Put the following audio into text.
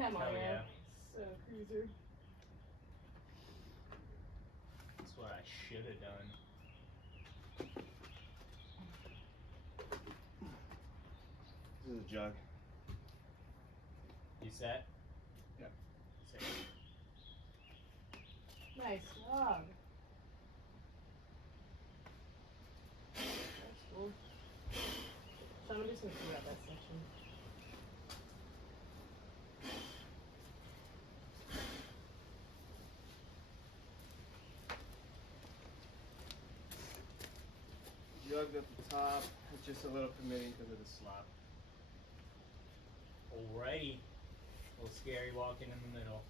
Hell Hell yeah. yeah. So cruiser. That's what I should have done. This is a jug. You set? Yep. Sick. Nice job. That's cool. So I'm just gonna figure out that section. Jug at the top. It's just a little committing because of the slop. Alrighty. A little scary walking in the middle.